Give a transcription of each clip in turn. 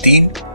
3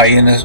INS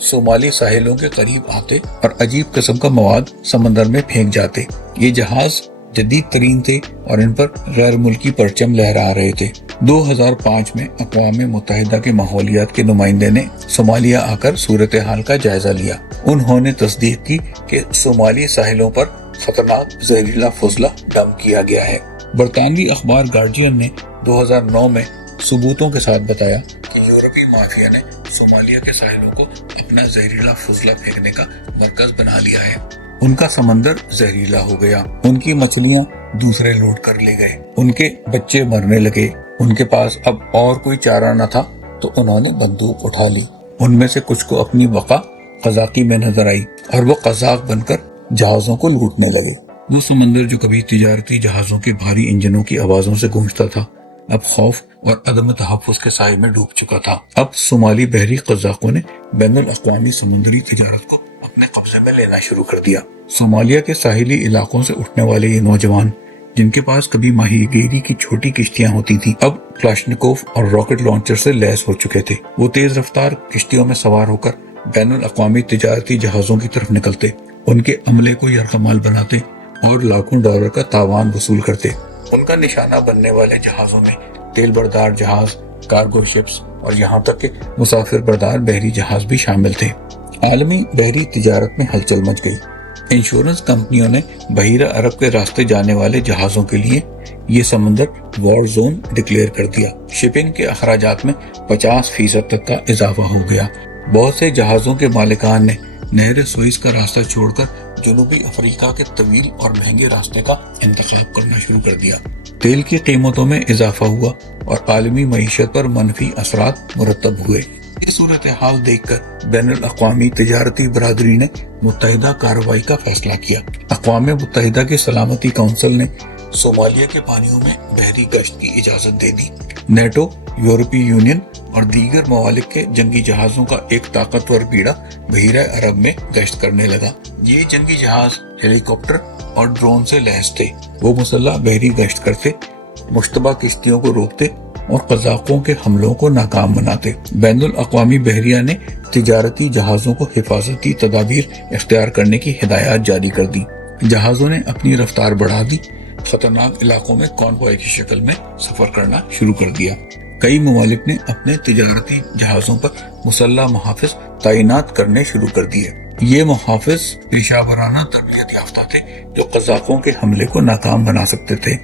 صومالی ساحلوں کے قریب آتے اور عجیب قسم کا مواد سمندر میں پھینک جاتے۔ یہ جہاز جدید ترین تھے اور ان پر غیر ملکی پرچم لہرا رہے تھے۔ 2005 میں اقوام متحدہ کے ماحولیات کے نمائندے نے صومالیہ آ کر صورتحال کا جائزہ لیا۔ انہوں نے تصدیق کی کہ صومالی ساحلوں پر خطرناک زہریلا فضلہ ڈمپ کیا گیا ہے۔ برطانوی اخبار گارڈین نے 2009 میں ثبوتوں کے ساتھ بتایا کہ یورپی مافیا نے صومالیہ کے ساحلوں کو اپنا زہریلا فضلہ پھینکنے کا مرکز بنا لیا ہے۔ ان کا سمندر زہریلا ہو گیا، ان کی مچھلیاں دوسرے لوٹ کر لے گئے، ان کے بچے مرنے لگے۔ ان کے پاس اب اور کوئی چارہ نہ تھا تو انہوں نے بندوق اٹھا لی۔ ان میں سے کچھ کو اپنی بقا قزاقی میں نظر آئی اور وہ قزاق بن کر جہازوں کو لوٹنے لگے۔ وہ سمندر جو کبھی تجارتی جہازوں کے بھاری انجنوں کی آوازوں سے گونجتا تھا، اب خوف اور عدم تحفظ کے سائے میں ڈوب چکا تھا۔ اب صومالی بحری قزاقوں نے بین الاقوامی سمندری تجارت کو اپنے قبضے میں لینا شروع کر دیا۔ صومالیہ کے ساحلی علاقوں سے اٹھنے والے یہ نوجوان، جن کے پاس کبھی ماہی گیری کی چھوٹی کشتیاں ہوتی تھیں، اب کلاشنکوف اور راکٹ لانچر سے لیس ہو چکے تھے۔ وہ تیز رفتار کشتیوں میں سوار ہو کر بین الاقوامی تجارتی جہازوں کی طرف نکلتے، ان کے عملے کو یرغمال بناتے اور لاکھوں ڈالر کا تاوان وصول کرتے۔ ان کا نشانہ بننے والے جہازوں میں تیل بردار جہاز، کارگو شپس اور یہاں تک کہ مسافر بردار بحری جہاز بھی شامل تھے۔ عالمی بحری تجارت میں ہلچل مچ گئی۔ انشورنس کمپنیوں نے بحیرہ عرب کے راستے جانے والے جہازوں کے لیے یہ سمندر وار زون ڈکلیئر کر دیا۔ شپنگ کے اخراجات میں 50% تک کا اضافہ ہو گیا۔ بہت سے جہازوں کے مالکان نے نہر سوئز کا راستہ چھوڑ کر جنوبی افریقہ کے طویل اور مہنگے راستے کا انتخاب کرنا شروع کر دیا۔ تیل کی قیمتوں میں اضافہ ہوا اور عالمی معیشت پر منفی اثرات مرتب ہوئے۔ یہ صورتحال دیکھ کر بین الاقوامی تجارتی برادری نے متحدہ کارروائی کا فیصلہ کیا۔ اقوام متحدہ کے سلامتی کونسل نے صومالیہ کے پانیوں میں بحری گشت کی اجازت دے دی۔ نیٹو، یورپی یونین اور دیگر ممالک کے جنگی جہازوں کا ایک طاقتور بیڑا بحیرہ عرب میں گشت کرنے لگا۔ یہ جنگی جہاز ہیلی کاپٹر اور ڈرون سے لیس تھے۔ وہ مسلح بحری گشت کرتے، مشتبہ کشتیوں کو روکتے اور قزاقوں کے حملوں کو ناکام بناتے۔ بین الاقوامی بحریہ نے تجارتی جہازوں کو حفاظتی تدابیر اختیار کرنے کی ہدایات جاری کر دی۔ جہازوں نے اپنی رفتار بڑھا دی، خطرناک علاقوں میں کانوائے کی شکل میں سفر کرنا شروع کر دیا۔ کئی ممالک نے اپنے تجارتی جہازوں پر مسلح محافظ تعینات کرنے شروع کر دیے۔ یہ محافظ پیشہ ورانہ تربیت یافتہ تھے جو قزاقوں کے حملے کو ناکام بنا سکتے تھے۔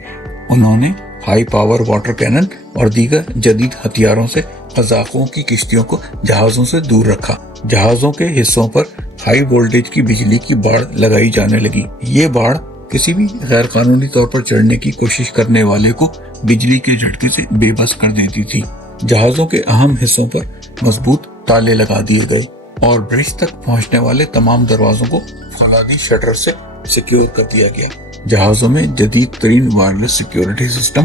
انہوں نے ہائی پاور واٹر کینن اور دیگر جدید ہتھیاروں سے قزاقوں کی کشتیوں کو جہازوں سے دور رکھا۔ جہازوں کے حصوں پر ہائی وولٹیج کی بجلی کی باڑ لگائی جانے لگی۔ یہ باڑ کسی بھی غیر قانونی طور پر چڑھنے کی کوشش کرنے والے کو بجلی کے جھٹکے سے بے بس کر دیتی تھی۔ جہازوں کے اہم حصوں پر مضبوط تالے لگا دیے گئے اور برج تک پہنچنے والے تمام دروازوں کو فولادی شٹر سے سیکیور کر دیا گیا۔ جہازوں میں جدید ترین وائرلیس سیکیورٹی سسٹم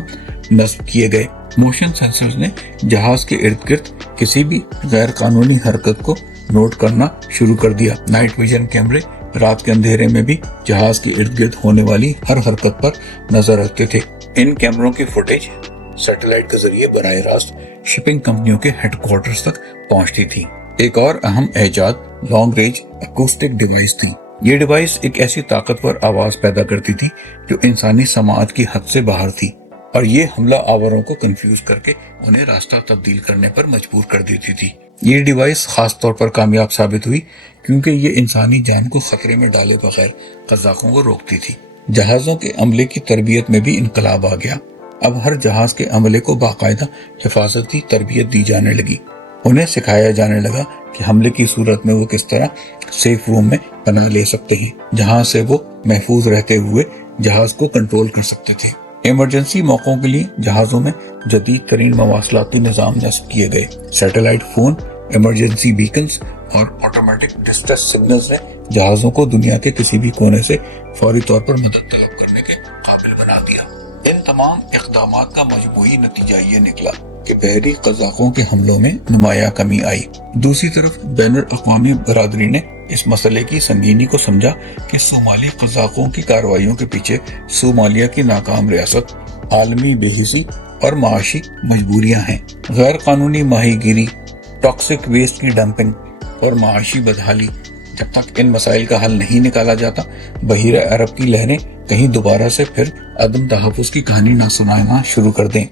نصب کیے گئے۔ موشن سینسرز نے جہاز کے ارد گرد کسی بھی غیر قانونی حرکت کو نوٹ کرنا شروع کر دیا۔ نائٹ ویژن کیمرے رات کے اندھیرے میں بھی جہاز کے ارد گرد ہونے والی ہر حرکت پر نظر رکھتے تھے۔ ان کیمروں کی فوٹیج سیٹلائٹ کے ذریعے براہ راست شپنگ کمپنیوں کے ہیڈ کوارٹرز تک پہنچتی تھی۔ ایک اور اہم ایجاد لانگ رینج اکوسٹک ڈیوائس تھی۔ یہ ڈیوائس ایک ایسی طاقتور آواز پیدا کرتی تھی جو انسانی سماعت کی حد سے باہر تھی اور یہ حملہ آوروں کو کنفیوز کر کے انہیں راستہ تبدیل کرنے پر مجبور کر دیتی تھی۔ یہ ڈیوائس خاص طور پر کامیاب ثابت ہوئی کیونکہ یہ انسانی جان کو خطرے میں ڈالے بغیر قزاقوں کو روکتی تھی۔ جہازوں کے عملے کی تربیت میں بھی انقلاب آ گیا۔ اب ہر جہاز کے عملے کو باقاعدہ حفاظتی تربیت دی جانے لگی۔ انہیں سکھایا جانے لگا کہ حملے کی صورت میں وہ کس طرح سیف روم میں پناہ لے سکتے ہیں جہاں سے وہ محفوظ رہتے ہوئے جہاز کو کنٹرول کر سکتے تھے۔ ایمرجنسی موقعوں کے لیے جہازوں میں جدید ترین مواصلاتی نظام نصب کیے گئے۔ سیٹلائٹ فون، ایمرجنسی بیکنز اور آٹومیٹک ڈسٹریس سگنلز نے جہازوں کو دنیا کے کسی بھی کونے سے فوری طور پر مدد طلب کرنے کے قابل بنا دیا۔ ان تمام اقدامات کا مجموعی نتیجہ یہ نکلا کہ بحری قزاقوں کے حملوں میں نمایاں کمی آئی۔ دوسری طرف بین الاقوامی برادری نے اس مسئلے کی سنگینی کو سمجھا کہ صومالی قزاقوں کی کارروائیوں کے پیچھے صومالیہ کی ناکام ریاست، عالمی بے حسی اور معاشی مجبوریاں ہیں۔ غیر قانونی ماہی گیری، ٹاکسک ویسٹ کی ڈمپنگ اور معاشی بدحالی۔ جب تک ان مسائل کا حل نہیں نکالا جاتا، بحیرہ عرب کی لہریں کہیں دوبارہ سے پھر عدم تحفظ کی کہانی نہ سنانا شروع کر دیں۔